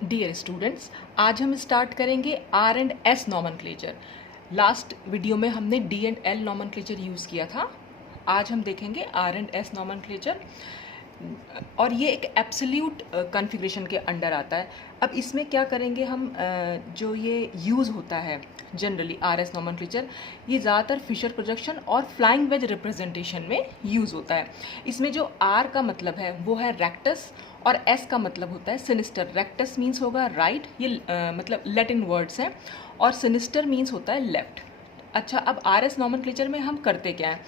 Dear students, आज हम start करेंगे R and S nomenclature. Last video में हमने D and L nomenclature use किया था। आज हम देखेंगे आर एंड एस नॉमेनक्लेचर और ये एक एब्सोल्यूट कॉन्फ़िगरेशन के अंडर आता है। अब इसमें क्या करेंगे हम, जो ये यूज़ होता है जनरली आर एस नॉमेनक्लेचर, ये ज़्यादातर फिशर प्रोजेक्शन और फ्लाइंग वेज रिप्रेजेंटेशन में यूज़ होता है। इसमें जो आर का मतलब है वो है रेक्टस और एस का मतलब होता है सिनिस्टर। रेक्टस मीन्स होगा राइट, ये मतलब लैटिन वर्ड्स हैं, और सिनिस्टर मीन्स होता है लेफ्ट। अच्छा, अब आर एस नॉमेनक्लेचर में हम करते क्या हैं?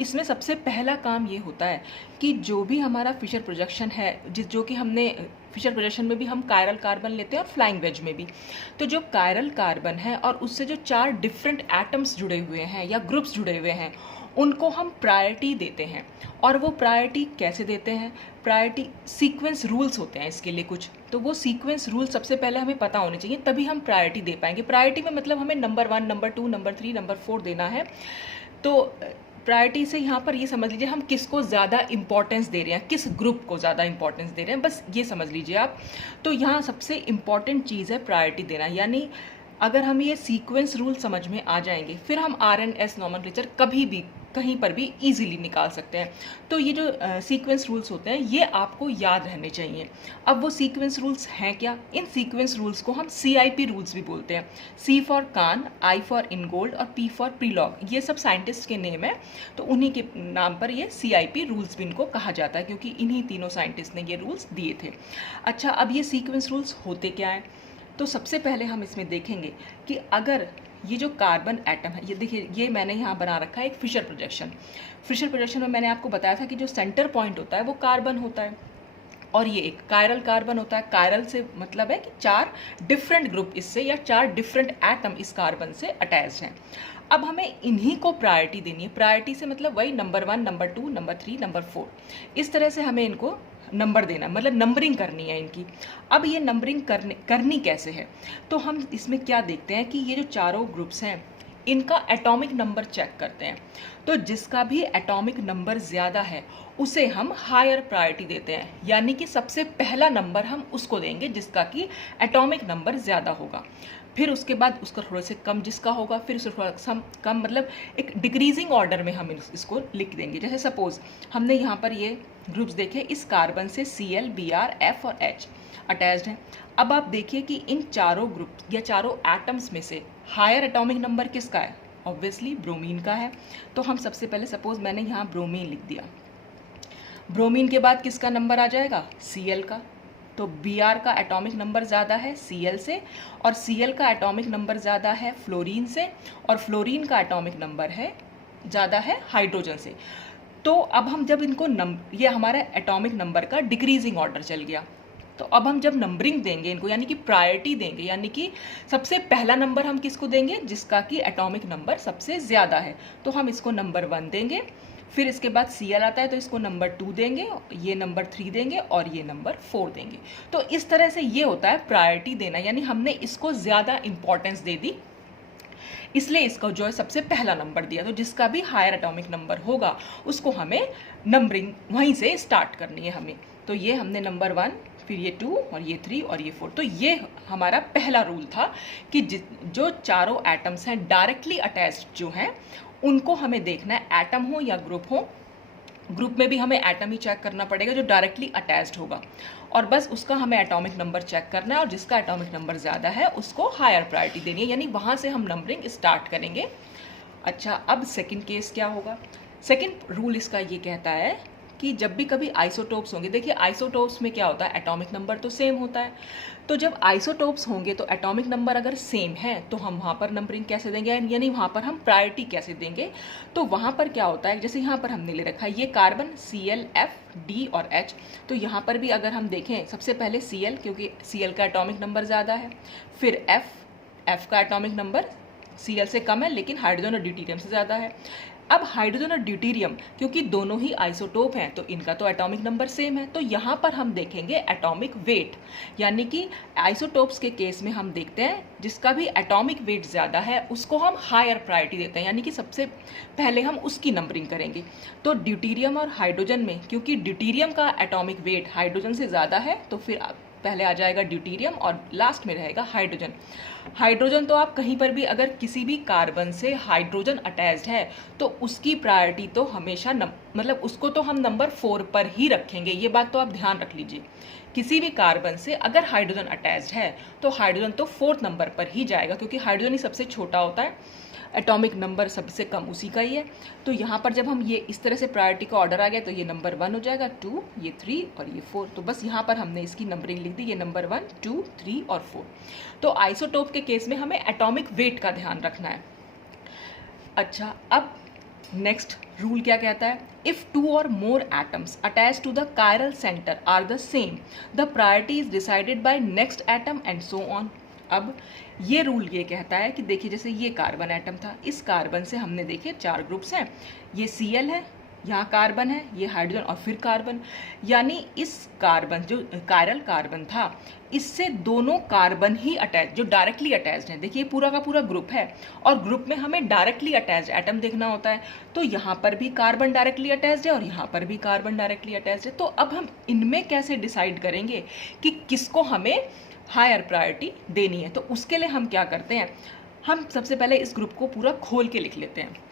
इसमें सबसे पहला काम ये होता है कि जो भी हमारा फिशर प्रोजेक्शन है, जो कि हमने फिशर प्रोजेक्शन में भी हम कायरल कार्बन लेते हैं और फ्लाइंग वेज में भी, तो जो कायरल कार्बन है और उससे जो 4 डिफरेंट एटम्स जुड़े हुए हैं या ग्रुप्स जुड़े हुए हैं, उनको हम प्रायोरिटी देते हैं। और वो प्रायोरिटी कैसे देते हैं? प्रायोरिटी सीक्वेंस रूल्स होते हैं इसके लिए कुछ, तो वो सीक्वेंस रूल सबसे पहले हमें पता होने चाहिए, तभी हम प्रायोरिटी दे पाएंगे। प्रायोरिटी में मतलब हमें नंबर 1, नंबर 2, नंबर 3, नंबर 4 देना है। तो प्रायोरिटी से यहाँ पर ये समझ लीजिए हम किसको ज़्यादा इंपॉर्टेंस दे रहे हैं, किस ग्रुप को ज़्यादा इंपॉर्टेंस दे रहे हैं, बस ये समझ लीजिए आप। तो यहाँ सबसे इम्पॉर्टेंट चीज़ है प्रायोरिटी देना। यानी अगर हम ये सीक्वेंस रूल समझ में आ जाएंगे, फिर हम आर एंड एस नॉमेनक्लेचर कभी भी कहीं पर भी इजीली निकाल सकते हैं। तो ये जो सीक्वेंस रूल्स होते हैं ये आपको याद रहने चाहिए। अब वो सीक्वेंस रूल्स हैं क्या? इन सीक्वेंस रूल्स को हम CIP रूल्स भी बोलते हैं। C फॉर कान, I फॉर इनगोल्ड और P फॉर प्रीलॉग। ये सब साइंटिस्ट के नेम है, तो उन्हीं के नाम पर ये CIP रूल्स भी इनको कहा जाता है, क्योंकि इन्हीं तीनों साइंटिस्ट ने ये रूल्स दिए थे। अच्छा, अब ये सीक्वेंस रूल्स होते क्या हैं? तो सबसे पहले हम इसमें देखेंगे कि अगर ये जो कार्बन एटम है, ये देखिए, ये मैंने यहाँ बना रखा है एक फिशर प्रोजेक्शन। फिशर प्रोजेक्शन में मैंने आपको बताया था कि जो सेंटर पॉइंट होता है वो कार्बन होता है, और ये एक कायरल कार्बन होता है। कायरल से मतलब है कि 4 डिफरेंट ग्रुप इससे या 4 डिफरेंट एटम इस कार्बन से अटैच्ड हैं। अब हमें इन्हीं को प्रायोरिटी देनी है। प्रायोरिटी से मतलब वही नंबर 1, नंबर 2, नंबर 3, नंबर 4, इस तरह से हमें इनको नंबर देना, मतलब नंबरिंग करनी है इनकी। अब ये नंबरिंग करनी कैसे है? तो हम इसमें क्या देखते हैं कि ये जो चारों ग्रुप्स हैं इनका एटॉमिक नंबर चेक करते हैं। तो जिसका भी एटॉमिक नंबर ज़्यादा है उसे हम हायर प्रायोरिटी देते हैं, यानी कि सबसे पहला नंबर हम उसको देंगे जिसका कि एटॉमिक नंबर ज़्यादा होगा। फिर उसके बाद उसका थोड़ा से कम जिसका होगा, फिर उससे थोड़ा सा कम, मतलब एक डिक्रीजिंग ऑर्डर में हम इसको लिख देंगे। जैसे सपोज हमने यहाँ पर ये ग्रुप्स देखे, इस कार्बन से Cl, Br, F और H अटैच्ड हैं। अब आप देखिए कि इन चारों ग्रुप या चारों एटम्स में से हायर एटॉमिक नंबर किसका है? ऑब्वियसली ब्रोमीन का है। तो हम सबसे पहले सपोज मैंने यहाँ ब्रोमीन लिख दिया। ब्रोमीन के बाद किसका नंबर आ जाएगा? Cl का। तो Br का एटॉमिक नंबर ज़्यादा है Cl से, और Cl का एटॉमिक नंबर ज़्यादा है फ्लोरीन से, और फ्लोरीन का एटॉमिक नंबर है ज़्यादा है हाइड्रोजन से। तो अब हम जब इनको ये हमारा एटॉमिक नंबर का डिक्रीजिंग ऑर्डर चल गया। तो अब हम जब नंबरिंग देंगे इनको, यानी कि प्रायोरिटी देंगे, यानी कि सबसे पहला नंबर हम किसको देंगे? जिसका कि एटॉमिक नंबर सबसे ज़्यादा है। तो हम इसको नंबर 1 देंगे। फिर इसके बाद Cl आता है तो इसको नंबर 2 देंगे, ये नंबर 3 देंगे और ये नंबर 4 देंगे। तो इस तरह से ये होता है प्रायोरिटी देना, यानी हमने इसको ज़्यादा इंपॉर्टेंस दे दी, इसलिए इसका जो है सबसे पहला नंबर दिया। तो जिसका भी हायर एटॉमिक नंबर होगा उसको हमें नंबरिंग वहीं से स्टार्ट करनी है हमें। तो ये हमने नंबर 1, फिर ये 2 और ये 3 और ये 4। तो ये हमारा पहला रूल था कि जो चारों एटम्स हैं डायरेक्टली अटैच्ड जो हैं उनको हमें देखना है, एटम हो या ग्रुप हो। ग्रुप में भी हमें एटम ही चेक करना पड़ेगा जो डायरेक्टली अटैच्ड होगा, और बस उसका हमें एटॉमिक नंबर चेक करना है, और जिसका एटॉमिक नंबर ज़्यादा है उसको हायर प्रायोरिटी देनी है, यानी वहाँ से हम नंबरिंग स्टार्ट करेंगे। अच्छा, अब सेकंड केस क्या होगा? सेकंड रूल इसका ये कहता है कि जब भी कभी आइसोटोप्स होंगे, देखिए आइसोटोप्स में क्या होता है, एटॉमिक नंबर तो सेम होता है। तो जब आइसोटोप्स होंगे तो एटॉमिक नंबर अगर सेम है तो हम वहाँ पर नंबरिंग कैसे देंगे, यानी वहाँ पर हम प्रायोरिटी कैसे देंगे? तो वहाँ पर क्या होता है, जैसे यहाँ पर हमने ले रखा है ये कार्बन Cl, F, D और H। तो यहाँ पर भी अगर हम देखें, सबसे पहले Cl, क्योंकि Cl का एटॉमिक नंबर ज़्यादा है, फिर F का एटॉमिक नंबर Cl से कम है लेकिन हाइड्रोजन और ड्यूटेरियम से ज़्यादा है। अब हाइड्रोजन और ड्यूटेरियम क्योंकि दोनों ही आइसोटोप हैं तो इनका तो एटॉमिक नंबर सेम है, तो यहाँ पर हम देखेंगे एटॉमिक वेट, यानी कि आइसोटोप्स के केस में हम देखते हैं जिसका भी एटॉमिक वेट ज़्यादा है उसको हम हायर प्रायोरिटी देते हैं, यानी कि सबसे पहले हम उसकी नंबरिंग करेंगे। तो ड्यूटेरियम और हाइड्रोजन में क्योंकि ड्यूटेरियम का एटॉमिक वेट हाइड्रोजन से ज़्यादा है तो फिर पहले आ जाएगा ड्यूटेरियम और लास्ट में रहेगा हाइड्रोजन। हाइड्रोजन तो आप कहीं पर भी अगर किसी भी कार्बन से हाइड्रोजन अटैच्ड है तो उसकी प्रायोरिटी तो हमेशा मतलब उसको तो हम नंबर 4 पर ही रखेंगे, ये बात तो आप ध्यान रख लीजिए। किसी भी कार्बन से अगर हाइड्रोजन अटैच्ड है तो हाइड्रोजन तो 4th नंबर पर ही जाएगा, क्योंकि हाइड्रोजन ही सबसे छोटा होता है, एटॉमिक नंबर सबसे कम उसी का ही है। तो यहाँ पर जब हम ये इस तरह से प्रायोरिटी का ऑर्डर आ गया तो ये नंबर 1 हो जाएगा, 2, ये 3 और ये 4। तो बस यहाँ पर हमने इसकी नंबरिंग लिख दी, ये नंबर 1, 2, 3 और 4। तो आइसोटोप के केस में हमें एटॉमिक वेट का ध्यान रखना है। अच्छा, अब नेक्स्ट रूल क्या कहता है? If 2 or more atoms attached to the chiral center are the same, the priority is decided by next atom and so on. अब ये रूल ये कहता है कि देखिए जैसे ये कार्बन एटम था, इस कार्बन से हमने देखिए 4 ग्रुप्स हैं, ये Cl है, यहाँ कार्बन है, ये हाइड्रोजन और फिर कार्बन, यानी इस कार्बन जो कायरल कार्बन था इससे दोनों कार्बन ही अटैच, जो डायरेक्टली अटैच्ड हैं। देखिए पूरा का पूरा ग्रुप है और ग्रुप में हमें डायरेक्टली अटैच्ड एटम देखना होता है, तो यहाँ पर भी कार्बन डायरेक्टली अटैच्ड है और यहाँ पर भी कार्बन डायरेक्टली अटैच्ड है। तो अब हम इनमें कैसे डिसाइड करेंगे कि किसको हमें हायर प्रायोरिटी देनी है? तो उसके लिए हम क्या करते हैं, हम सबसे पहले इस ग्रुप को पूरा खोल के लिख लेते हैं।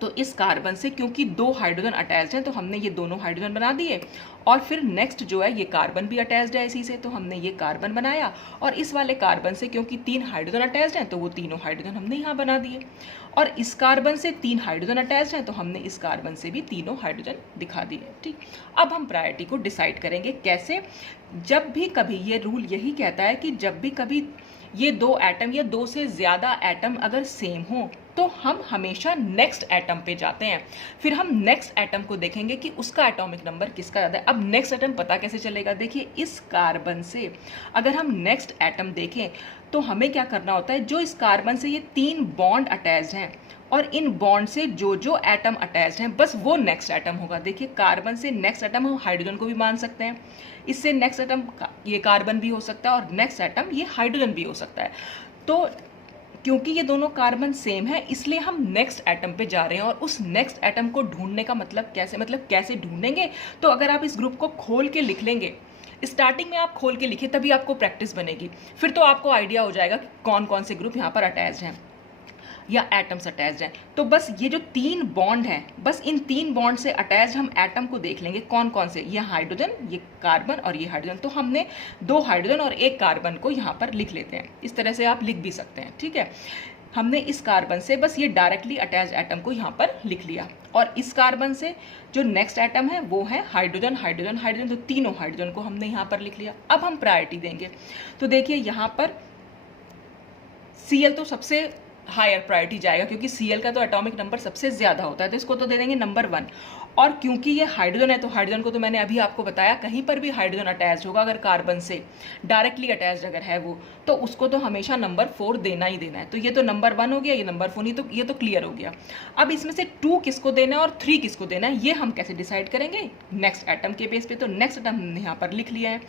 तो इस कार्बन से क्योंकि 2 हाइड्रोजन अटैच्ड हैं तो हमने ये दोनों हाइड्रोजन बना दिए, और फिर नेक्स्ट जो है ये कार्बन भी अटैच्ड है इसी से, तो हमने ये कार्बन बनाया, और इस वाले कार्बन से क्योंकि 3 हाइड्रोजन अटैच्ड हैं तो वो तीनों हाइड्रोजन हमने यहाँ बना दिए, और इस कार्बन से 3 हाइड्रोजन अटैच्ड हैं तो हमने इस कार्बन से भी तीनों हाइड्रोजन दिखा दिए। ठीक, अब हम प्रायोरिटी को डिसाइड करेंगे कैसे? जब भी कभी, ये रूल यही कहता है कि जब भी कभी ये 2 एटम या 2 से ज़्यादा एटम अगर सेम हो तो हम हमेशा नेक्स्ट एटम पे जाते हैं, फिर हम नेक्स्ट एटम को देखेंगे कि उसका एटॉमिक नंबर किसका ज़्यादा है। अब नेक्स्ट एटम पता कैसे चलेगा? देखिए इस कार्बन से अगर हम नेक्स्ट एटम देखें तो हमें क्या करना होता है, जो इस कार्बन से ये 3 बॉन्ड अटैच्ड हैं और इन बॉन्ड से जो जो एटम अटैच्ड हैं बस वो नेक्स्ट एटम होगा। देखिए कार्बन से नेक्स्ट एटम हम हाइड्रोजन को भी मान सकते हैं, इससे नेक्स्ट एटम ये कार्बन भी हो सकता है और नेक्स्ट एटम ये हाइड्रोजन भी हो सकता है। तो क्योंकि ये दोनों कार्बन सेम है इसलिए हम नेक्स्ट एटम पे जा रहे हैं, और उस नेक्स्ट एटम को ढूंढने का मतलब कैसे ढूंढेंगे? तो अगर आप इस ग्रुप को खोल के लिख लेंगे, स्टार्टिंग में आप खोल के लिखिए तभी आपको प्रैक्टिस बनेगी, फिर तो आपको आइडिया हो जाएगा कि कौन कौन से ग्रुप यहाँ पर अटैच्ड हैं या एटम्स अटैच्ड हैं। तो बस ये जो 3 बॉन्ड हैं, बस इन 3 बॉन्ड से अटैच्ड हम एटम को देख लेंगे कौन कौन से, ये हाइड्रोजन, ये कार्बन और ये हाइड्रोजन। तो हमने 2 हाइड्रोजन और 1 कार्बन को यहाँ पर लिख लेते हैं, इस तरह से आप लिख भी सकते हैं। ठीक है, हमने इस कार्बन से बस ये डायरेक्टली अटैच्ड एटम को यहाँ पर लिख लिया, और इस कार्बन से जो नेक्स्ट एटम है वो है हाइड्रोजन, हाइड्रोजन, हाइड्रोजन, तो तीनों हाइड्रोजन को हमने यहाँ पर लिख लिया। अब हम प्रायोरिटी देंगे, तो देखिए यहाँ पर Cl तो सबसे हायर प्रायोरिटी जाएगा क्योंकि Cl का तो एटॉमिक नंबर सबसे ज़्यादा होता है, तो इसको तो दे देंगे नंबर 1। और क्योंकि ये हाइड्रोजन है तो हाइड्रोजन को तो मैंने अभी आपको बताया कहीं पर भी हाइड्रोजन अटैच होगा अगर कार्बन से डायरेक्टली अटैच्ड अगर है वो, तो उसको तो हमेशा नंबर 4 देना ही देना है। तो ये तो नंबर 1 हो गया, ये नंबर 4 नहीं, तो ये तो क्लियर हो गया। अब इसमें से 2 किसको देना है और 3 किसको देना है ये हम कैसे डिसाइड करेंगे? नेक्स्ट एटम के बेस पे। तो नेक्स्ट एटम हमने यहाँ पर लिख लिया है,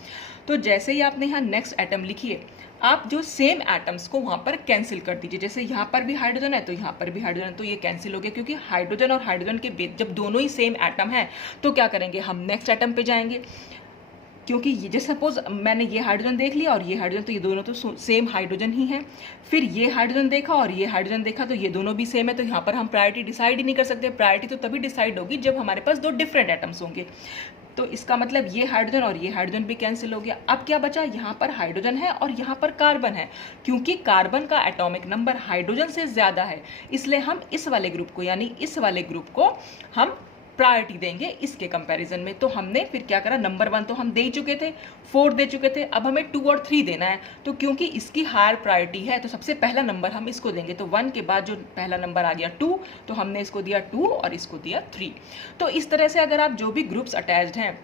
तो जैसे ही आपने यहाँ नेक्स्ट एटम लिखिए, आप जो सेम एटम्स को वहाँ पर कैंसिल कर दीजिए। जैसे यहाँ पर भी हाइड्रोजन है तो यहाँ पर भी हाइड्रोजन है, तो ये कैंसिल हो गया, क्योंकि हाइड्रोजन और हाइड्रोजन के बीच जब दोनों ही सेम एटम है तो क्या करेंगे, हम नेक्स्ट एटम पे जाएंगे। क्योंकि ये जैसे सपोज मैंने ये हाइड्रोजन देख लिया और ये हाइड्रोजन, तो ये दोनों तो सेम हाइड्रोजन ही हैं। फिर ये हाइड्रोजन देखा और ये हाइड्रोजन देखा, तो ये दोनों भी सेम है, तो यहाँ पर हम प्रायोरिटी डिसाइड ही नहीं कर सकते। प्रायोरिटी तो तभी डिसाइड होगी जब हमारे पास 2 डिफरेंट एटम्स होंगे। तो इसका मतलब ये हाइड्रोजन और ये हाइड्रोजन भी कैंसिल हो गया। अब क्या बचा, यहाँ पर हाइड्रोजन है और यहाँ पर कार्बन है। क्योंकि कार्बन का एटॉमिक नंबर हाइड्रोजन से ज़्यादा है इसलिए हम इस वाले ग्रुप को, यानी इस वाले ग्रुप को हम प्रायोरिटी देंगे इसके कंपैरिजन में। तो हमने फिर क्या करा, नंबर 1 तो हम दे चुके थे, 4 दे चुके थे, अब हमें 2 और 3 देना है। तो क्योंकि इसकी हायर प्रायोरिटी है तो सबसे पहला नंबर हम इसको देंगे। तो 1 के बाद जो पहला नंबर आ गया 2, तो हमने इसको दिया 2 और इसको दिया 3। तो इस तरह से अगर आप जो भी ग्रुप्स अटैच्ड हैं,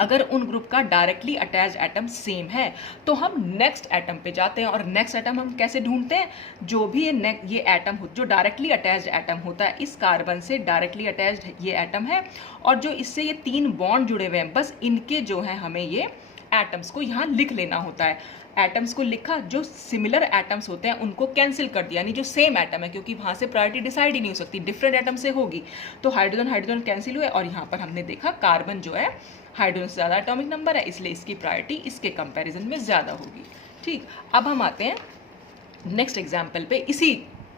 अगर उन ग्रुप का डायरेक्टली अटैच्ड एटम सेम है तो हम नेक्स्ट एटम पे जाते हैं। और नेक्स्ट एटम हम कैसे ढूंढते हैं, जो भी ये एटम हो जो डायरेक्टली अटैच्ड एटम होता है, इस कार्बन से डायरेक्टली अटैच्ड ये एटम है और जो इससे ये 3 बॉन्ड जुड़े हुए हैं, बस इनके जो है हमें ये एटम्स को यहाँ लिख लेना होता है। एटम्स को लिखा, जो सिमिलर एटम्स होते हैं उनको कैंसिल कर दिया, यानी जो सेम एटम है, क्योंकि वहाँ से प्रायोरिटी डिसाइड ही नहीं हो सकती, डिफरेंट एटम से होगी। तो हाइड्रोजन हाइड्रोजन कैंसिल हुए और यहाँ पर हमने देखा कार्बन जो है हाइड्रोजन से ज़्यादा एटॉमिक नंबर है, इसलिए इसकी प्रायोरिटी इसके कंपैरिजन में ज़्यादा होगी। ठीक, अब हम आते हैं नेक्स्ट एग्जाम्पल पे। इसी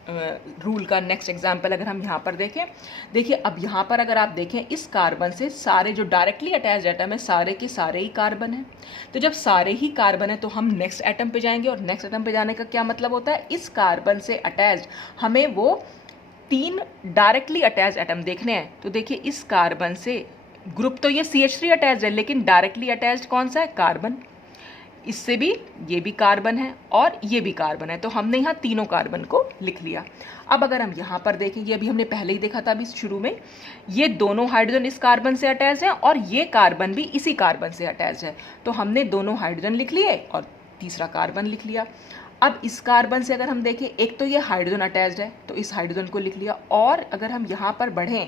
रूल का नेक्स्ट एग्जाम्पल अगर हम यहाँ पर देखें, देखिए अब यहाँ पर अगर आप देखें, इस कार्बन से सारे जो डायरेक्टली अटैच्ड एटम है सारे के सारे ही कार्बन हैं। तो जब सारे ही कार्बन है तो हम नेक्स्ट एटम पे जाएंगे, और नेक्स्ट एटम पे जाने का क्या मतलब होता है, इस कार्बन से अटैच्ड हमें वो 3 डायरेक्टली अटैच्ड एटम देखने हैं। तो देखिए इस कार्बन से ग्रुप तो ये CH3 अटैच्ड है, लेकिन डायरेक्टली अटैच्ड कौन सा है, कार्बन। इससे भी ये भी कार्बन है और ये भी कार्बन है, तो हमने यहाँ तीनों कार्बन को लिख लिया। अब अगर हम यहाँ पर देखें, ये अभी हमने पहले ही देखा था अभी शुरू में, ये दोनों हाइड्रोजन इस कार्बन से अटैच हैं और ये कार्बन भी इसी कार्बन से अटैच है, तो हमने दोनों हाइड्रोजन लिख लिए और तीसरा कार्बन लिख लिया। अब इस कार्बन से अगर हम देखें, एक तो ये हाइड्रोजन अटैच्ड है तो इस हाइड्रोजन को लिख लिया, और अगर हम यहाँ पर बढ़ें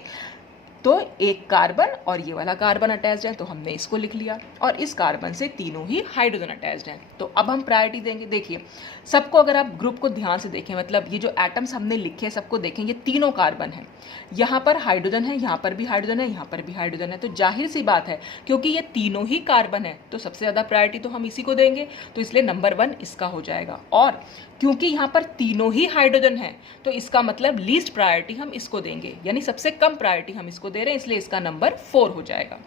तो एक कार्बन और ये वाला कार्बन अटैच्ड है तो हमने इसको लिख लिया, और इस कार्बन से तीनों ही हाइड्रोजन अटैच्ड हैं। तो अब हम प्रायोरिटी देंगे। देखिए सबको अगर आप ग्रुप को ध्यान से देखें, मतलब ये जो एटम्स हमने लिखे हैं सबको देखें, ये तीनों कार्बन हैं, यहाँ पर हाइड्रोजन है, यहाँ पर भी हाइड्रोजन है, यहाँ पर भी हाइड्रोजन है। तो जाहिर सी बात है क्योंकि ये तीनों ही कार्बन है तो सबसे ज़्यादा प्रायोरिटी तो हम इसी को देंगे, तो इसलिए नंबर 1 इसका हो जाएगा। और क्योंकि यहाँ पर तीनों ही हाइड्रोजन है तो इसका मतलब लीस्ट प्रायोरिटी हम इसको देंगे, यानी सबसे कम प्रायोरिटी हम इसको दे रहे हैं, इसलिए इसका नंबर 4 हो जाएगा।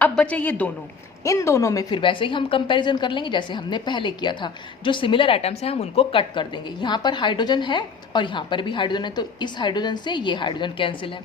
अब बचे ये दोनों, इन दोनों में फिर वैसे ही हम कंपैरिजन कर लेंगे जैसे हमने पहले किया था। जो सिमिलर एटम्स हैं हम उनको कट कर देंगे। यहाँ पर हाइड्रोजन है और यहाँ पर भी हाइड्रोजन है, तो इस हाइड्रोजन से ये हाइड्रोजन कैंसिल है।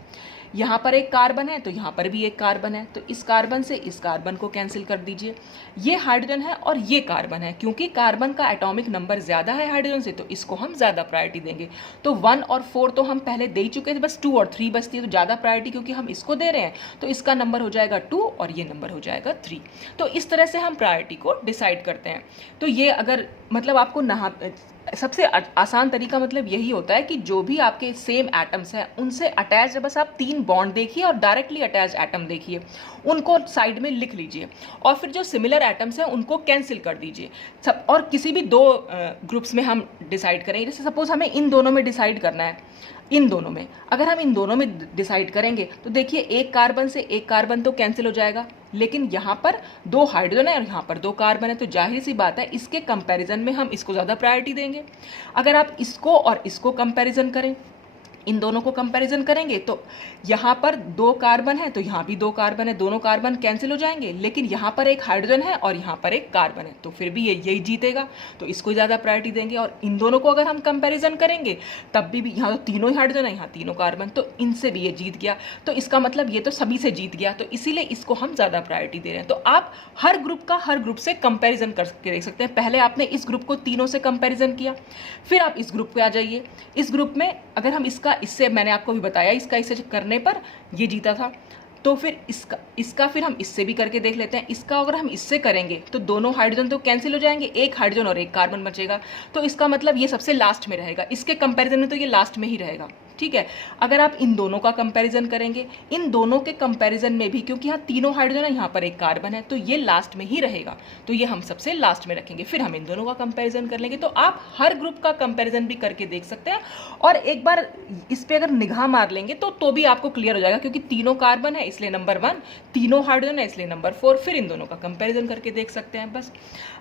यहाँ पर एक कार्बन है तो यहाँ पर भी एक कार्बन है, तो इस कार्बन से इस कार्बन को कैंसिल कर दीजिए। ये हाइड्रोजन है और ये कार्बन है, क्योंकि कार्बन का एटॉमिक नंबर ज़्यादा है हाइड्रोजन से तो इसको हम ज़्यादा प्रायोरिटी देंगे। तो 1 और 4 तो हम पहले दे ही चुके थे, बस 2 और 3 बचती है, तो ज़्यादा प्रायोरिटी क्योंकि हम इसको दे रहे हैं तो इसका नंबर हो जाएगा 2 और ये नंबर हो जाएगा 3। तो इस तरह से हम प्रायोरिटी को डिसाइड करते हैं। तो ये अगर मतलब आपको सबसे आसान तरीका मतलब यही होता है कि जो भी आपके सेम एटम्स हैं उनसे अटैच बस आप 3 बॉन्ड देखिए और डायरेक्टली अटैच एटम देखिए, उनको साइड में लिख लीजिए, और फिर जो सिमिलर एटम्स हैं उनको कैंसिल कर दीजिए सब। और किसी भी 2 ग्रुप्स में हम डिसाइड करेंगे, जैसे सपोज हमें इन दोनों में डिसाइड करना है, इन दोनों में अगर हम इन दोनों में डिसाइड करेंगे तो देखिए एक कार्बन से एक कार्बन तो कैंसिल हो जाएगा, लेकिन यहाँ पर 2 हाइड्रोजन है और यहाँ पर 2 कार्बन है, तो जाहिर सी बात है इसके कंपैरिजन में हम इसको ज़्यादा प्रायोरिटी देंगे। अगर आप इसको और इसको कंपैरिजन करें, इन दोनों को कंपैरिजन करेंगे तो यहाँ पर 2 कार्बन है तो यहाँ भी 2 कार्बन है, दोनों कार्बन कैंसिल हो जाएंगे, लेकिन यहाँ पर एक हाइड्रोजन है और यहाँ पर एक कार्बन है, तो फिर भी यही जीतेगा, तो इसको ज़्यादा प्रायोरिटी देंगे। और इन दोनों को अगर हम कंपैरिजन करेंगे तब भी यहाँ तो तीनों ही हाइड्रोजन है, यहाँ तीनों कार्बन, तो इनसे भी ये जीत गया, तो इसका मतलब ये तो सभी से जीत गया, तो इसीलिए इसको हम ज़्यादा प्रायोरिटी दे रहे हैं। तो आप हर ग्रुप का हर ग्रुप से कंपेरिजन करके देख सकते हैं। पहले आपने इस ग्रुप को तीनों से कंपेरिजन किया, फिर आप इस ग्रुप पे आ जाइए। इस ग्रुप में अगर हम इससे मैंने आपको भी बताया, इससे करने पर ये जीता था, तो फिर इसका फिर हम इससे भी करके देख लेते हैं। इसका अगर हम इससे करेंगे तो दोनों हाइड्रोजन तो कैंसिल हो जाएंगे, एक हाइड्रोजन और एक कार्बन बचेगा, तो इसका मतलब ये सबसे लास्ट में रहेगा, इसके कंपैरिजन में तो ये लास्ट में ही रहेगा। ठीक है, अगर आप इन दोनों का कंपैरिजन करेंगे, इन दोनों के कंपैरिजन में भी, क्योंकि यहाँ तीनों हाइड्रोजन है यहाँ पर एक कार्बन है, तो ये लास्ट में ही रहेगा, तो ये हम सबसे लास्ट में रखेंगे। फिर हम इन दोनों का कंपैरिजन कर लेंगे। तो आप हर ग्रुप का कंपैरिजन भी करके देख सकते हैं, और एक बार इस पर अगर निगाह मार लेंगे तो भी आपको क्लियर हो जाएगा, क्योंकि तीनों कार्बन है इसलिए नंबर 1, तीनों हाइड्रोजन है इसलिए नंबर 4, फिर इन दोनों का कंपैरिजन करके देख सकते हैं बस।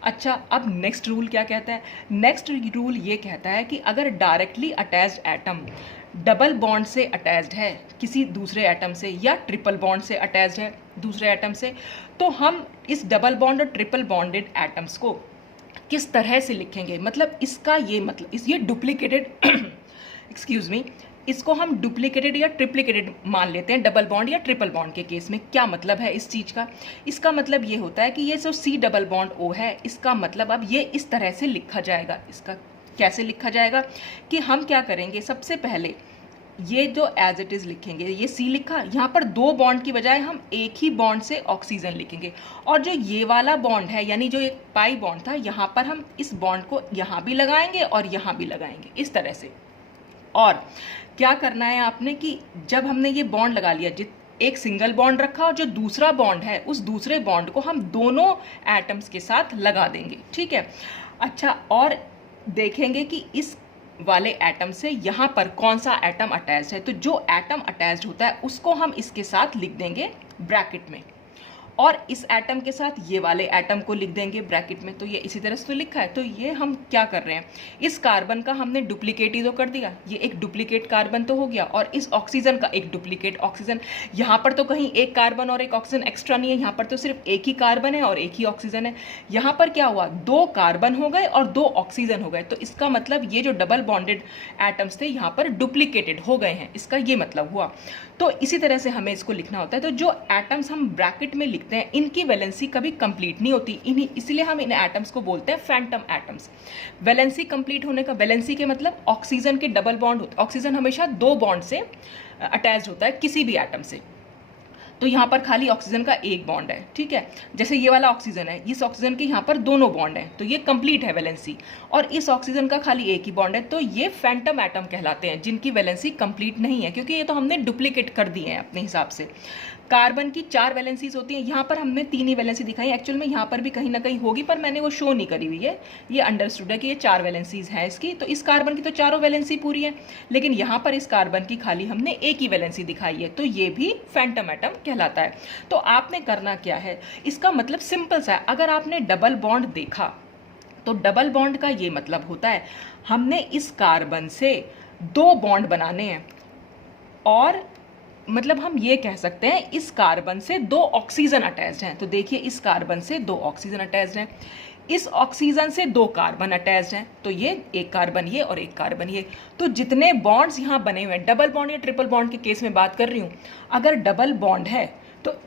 अच्छा, अब नेक्स्ट रूल क्या कहता है? नेक्स्ट रूल ये कहता है कि अगर directly attached atom double bond से अटैच्ड है किसी दूसरे एटम से, या ट्रिपल बॉन्ड से अटैच्ड है दूसरे एटम से, तो हम इस डबल बॉन्ड और ट्रिपल बॉन्डेड एटम्स को किस तरह से लिखेंगे? मतलब इसका ये मतलब ये डुप्लीकेटेड एक्सक्यूज मी, इसको हम डुप्लीकेटेड या ट्रिप्लीकेटेड मान लेते हैं डबल बॉन्ड या ट्रिपल बॉन्ड के केस में। क्या मतलब है इस चीज़ का? इसका मतलब ये होता है कि ये जो C डबल बॉन्ड O है, इसका मतलब अब ये इस तरह से लिखा जाएगा। इसका कैसे लिखा जाएगा कि हम क्या करेंगे, सबसे पहले ये जो एज इट इज़ लिखेंगे, ये C लिखा, यहाँ पर 2 बॉन्ड की बजाय हम एक ही बॉन्ड से ऑक्सीजन लिखेंगे, और जो ये वाला बॉन्ड है यानी जो एक पाई बॉन्ड था, यहाँ पर हम इस बॉन्ड को यहाँ भी लगाएंगे और यहाँ भी लगाएंगे इस तरह से। और क्या करना है आपने कि जब हमने ये बॉन्ड लगा लिया, एक सिंगल बॉन्ड रखा और जो दूसरा बॉन्ड है उस दूसरे बॉन्ड को हम दोनों एटम्स के साथ लगा देंगे। ठीक है, अच्छा, और देखेंगे कि इस वाले एटम से यहाँ पर कौन सा एटम अटैच है, तो जो एटम अटैच होता है उसको हम इसके साथ लिख देंगे ब्रैकेट में, और इस एटम के साथ ये वाले एटम को लिख देंगे ब्रैकेट में। तो ये इसी तरह से तो लिखा है। तो ये हम क्या कर रहे हैं, इस कार्बन का हमने डुप्लीकेट ही तो कर दिया, ये एक डुप्लीकेट कार्बन तो हो गया, और इस ऑक्सीजन का एक डुप्लीकेट ऑक्सीजन। यहाँ पर तो कहीं एक कार्बन और एक ऑक्सीजन एक्स्ट्रा नहीं है, यहाँ पर तो सिर्फ एक ही कार्बन है और एक ही ऑक्सीजन है। यहाँ पर क्या हुआ, 2 कार्बन हो गए और 2 ऑक्सीजन हो गए। तो इसका मतलब ये जो डबल बॉन्डेड एटम्स थे यहाँ पर डुप्लीकेटेड हो गए हैं, इसका ये मतलब हुआ। तो इसी तरह से हमें इसको लिखना होता है। तो जो एटम्स हम ब्रैकेट में लिखते हैं इनकी वैलेंसी कभी कंप्लीट नहीं होती, इसलिए हम इन एटम्स को बोलते हैं फैंटम एटम्स। वैलेंसी कंप्लीट होने का, वैलेंसी के मतलब ऑक्सीजन के डबल बॉन्ड होता है, ऑक्सीजन हमेशा 2 बॉन्ड से अटैच होता है किसी भी एटम से। तो यहाँ पर खाली ऑक्सीजन का एक बॉन्ड है, ठीक है। जैसे ये वाला ऑक्सीजन है, इस ऑक्सीजन के यहाँ पर दोनों बॉन्ड हैं, तो ये कंप्लीट है वैलेंसी। और इस ऑक्सीजन का खाली एक ही बॉन्ड है, तो ये फैंटम एटम कहलाते हैं, जिनकी वैलेंसी कंप्लीट नहीं है, क्योंकि ये तो हमने डुप्लीकेट कर दिए हैं अपने हिसाब से। कार्बन की 4 वैलेंसीज होती हैं, यहाँ पर हमने 3 ही वैलेंसी दिखाई। एक्चुअल में यहाँ पर भी कहीं ना कहीं होगी, पर मैंने वो शो नहीं करी हुई है। ये अंडरस्टूड है कि ये 4 वैलेंसीज हैं इसकी। तो इस कार्बन की तो चारों वैलेंसी पूरी है, लेकिन यहाँ पर इस कार्बन की खाली हमने एक ही वैलेंसी दिखाई है, तो ये भी फैंटम एटम कहलाता है। तो आपने करना क्या है, इसका मतलब सिंपल सा है। अगर आपने डबल बॉन्ड देखा तो डबल बॉन्ड का ये मतलब होता है हमने इस कार्बन से 2 बॉन्ड बनाने हैं, और मतलब हम ये कह सकते हैं इस कार्बन से 2 ऑक्सीजन अटैच्ड हैं। तो देखिए इस कार्बन से 2 ऑक्सीजन अटैच्ड हैं, इस ऑक्सीजन से 2 कार्बन अटैच्ड हैं, तो ये एक कार्बन ये और एक कार्बन ये। तो जितने बॉन्ड्स यहाँ बने हुए हैं, डबल बॉन्ड या ट्रिपल बॉन्ड के केस में बात कर रही हूँ, अगर डबल बॉन्ड है तो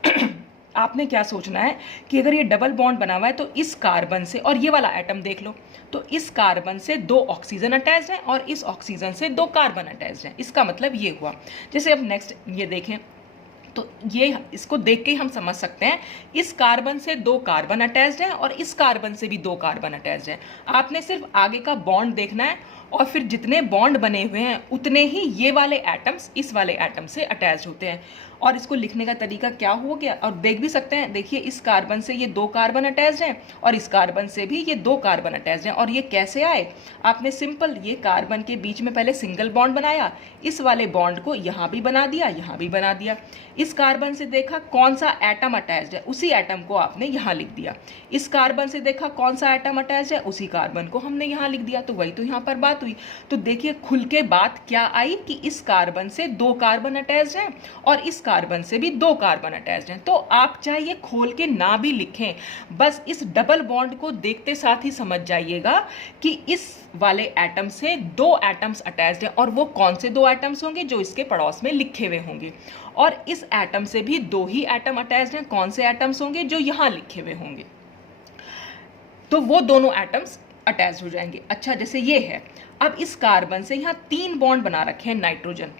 आपने क्या सोचना है कि अगर ये डबल बॉन्ड बना हुआ है तो इस कार्बन से, और ये वाला एटम देख लो, तो इस कार्बन से 2 ऑक्सीजन अटैच्ड हैं और इस ऑक्सीजन से 2 कार्बन अटैच्ड हैं। इसका मतलब ये हुआ। जैसे अब नेक्स्ट ये देखें, तो ये इसको देख के ही हम समझ सकते हैं इस कार्बन से 2 कार्बन अटैच्ड हैं और इस कार्बन से भी 2 कार्बन अटैच्ड हैं। आपने सिर्फ आगे का बॉन्ड देखना है, और फिर जितने बॉन्ड बने हुए हैं उतने ही ये वाले एटम्स इस वाले एटम से अटैच होते हैं। और इसको लिखने का तरीका क्या हो गया, और देख भी सकते हैं, देखिए इस कार्बन से ये 2 कार्बन अटैच्ड हैं और इस कार्बन से भी ये 2 कार्बन अटैच्ड हैं। और ये कैसे आए, आपने सिंपल ये कार्बन के बीच में पहले सिंगल बॉन्ड बनाया, इस वाले बॉन्ड को यहाँ भी बना दिया, यहाँ भी बना दिया। इस कार्बन से देखा कौन सा एटम अटैच्ड है, उसी एटम को आपने यहाँ लिख दिया। इस कार्बन से देखा कौन सा एटम अटैच्ड है, उसी कार्बन को हमने यहाँ लिख दिया। तो वही तो यहाँ पर बात हुई। तो देखिए खुल के बात क्या आई कि इस कार्बन से 2 कार्बन अटैच्ड हैं और इस कार्बन से भी 2 कार्बन अटैच्ड हैं। तो आप चाहे ये खोल के ना भी लिखें, बस इस डबल बॉन्ड को देखते साथ ही समझ जाइएगा कि इस वाले एटम से 2 एटम्स अटैच्ड हैं, और वो कौन से 2 एटम्स होंगे, जो इसके पड़ोस में लिखे हुए होंगे। और इस एटम से भी 2 ही एटम अटैच्ड हैं, कौन से एटम्स होंगे, जो यहाँ लिखे हुए होंगे। तो वो दोनों एटम्स अटैच हो जाएंगे। अच्छा, जैसे ये है, अब इस कार्बन से यहाँ 3 बॉन्ड बना रखे हैं नाइट्रोजन,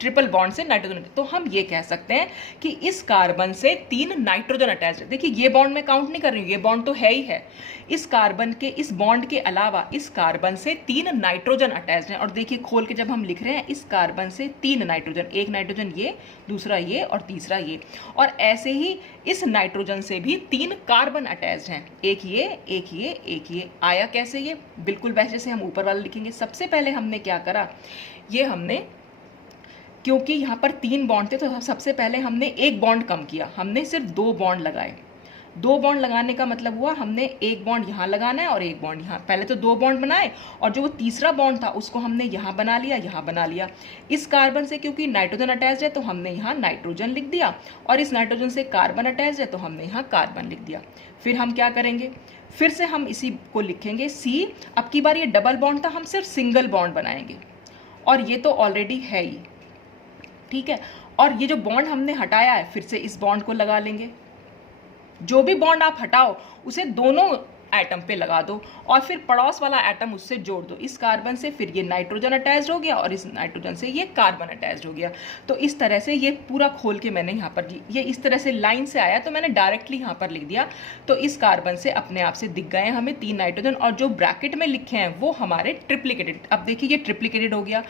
ट्रिपल बॉन्ड से नाइट्रोजन, तो हम ये कह सकते हैं कि इस कार्बन से 3 नाइट्रोजन अटैच है। देखिए ये बॉन्ड मैं काउंट नहीं कर रही हूँ, ये बॉन्ड तो है ही है। इस कार्बन के इस बॉन्ड के अलावा इस कार्बन से 3 नाइट्रोजन अटैच हैं। और देखिए खोल के जब हम लिख रहे हैं, इस कार्बन से 3 नाइट्रोजन, एक नाइट्रोजन ये, दूसरा ये और तीसरा ये। और ऐसे ही इस नाइट्रोजन से भी 3 कार्बन अटैच हैं, एक ये, एक ये, एक ये। आया कैसे ये, बिल्कुल वैसे जैसे हम ऊपर वाला लिखेंगे। सबसे पहले हमने क्या करा, ये हमने, क्योंकि यहाँ पर 3 बॉन्ड थे तो सबसे पहले हमने एक बॉन्ड कम किया, हमने सिर्फ 2 बॉन्ड लगाए। 2 बॉन्ड लगाने का मतलब हुआ हमने एक बॉन्ड यहाँ लगाना है और एक बॉन्ड यहाँ। पहले तो 2 बॉन्ड बनाए, और जो वो तीसरा बॉन्ड था उसको हमने यहाँ बना लिया, यहाँ बना लिया। इस कार्बन से क्योंकि नाइट्रोजन अटैच है तो हमने यहाँ नाइट्रोजन लिख दिया, और इस नाइट्रोजन से कार्बन अटैच है तो हमने यहाँ कार्बन लिख दिया। फिर हम क्या करेंगे, फिर से हम इसी को लिखेंगे C। अब की बार ये डबल बॉन्ड था, हम सिर्फ सिंगल बॉन्ड बनाएंगे, और ये तो ऑलरेडी है ही, ठीक है। और ये जो बॉन्ड हमने हटाया है, फिर से इस बॉन्ड को लगा लेंगे। जो भी बॉन्ड आप हटाओ उसे दोनों एटम पे लगा दो, और फिर पड़ोस वाला एटम उससे जोड़ दो। इस कार्बन से फिर ये नाइट्रोजन अटैच हो गया, और इस नाइट्रोजन से ये कार्बन अटैच हो गया। तो इस तरह से ये पूरा खोल के मैंने यहाँ पर, ये इस तरह से लाइन से आया तो मैंने डायरेक्टली यहाँ पर लिख दिया। तो इस कार्बन से अपने आप से दिख गए हमें 3 नाइट्रोजन, और जो ब्रैकेट में लिखे हैं वो हमारे ट्रिप्लीकेटेड। अब देखिए ये ट्रिप्लीकेटेड हो गया,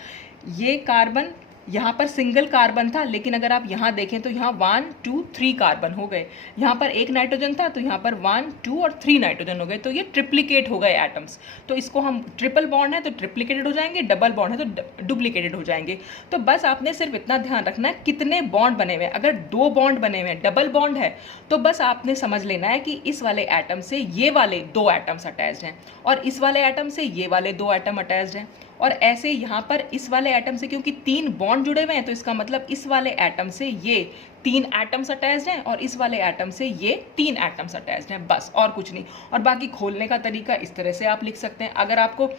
ये कार्बन यहाँ पर सिंगल कार्बन था, लेकिन अगर आप यहाँ देखें तो यहाँ 1 2 3 कार्बन हो गए। यहाँ पर एक नाइट्रोजन था तो यहाँ पर 1 2 और 3 नाइट्रोजन हो गए, तो ये ट्रिप्लिकेट हो गए एटम्स। तो इसको हम ट्रिपल बॉन्ड है तो ट्रिप्लिकेटेड हो जाएंगे, डबल बॉन्ड है तो डुप्लीकेटेड हो जाएंगे। तो बस आपने सिर्फ इतना ध्यान रखना है कितने बॉन्ड बने हुए हैं। अगर 2 बॉन्ड बने हुए हैं, डबल बॉन्ड है, तो बस आपने समझ लेना है कि इस वाले एटम से ये वाले 2 एटम्स अटैच्ड हैं और इस वाले एटम से ये वाले 2 एटम अटैच्ड हैं। और ऐसे यहाँ पर इस वाले एटम से क्योंकि 3 बॉन्ड जुड़े हुए हैं, तो इसका मतलब इस वाले एटम से ये 3 एटम्स अटैच्ड हैं और इस वाले एटम से ये 3 एटम्स अटैच्ड हैं, बस और कुछ नहीं। और बाकी खोलने का तरीका इस तरह से आप लिख सकते हैं। अगर आपको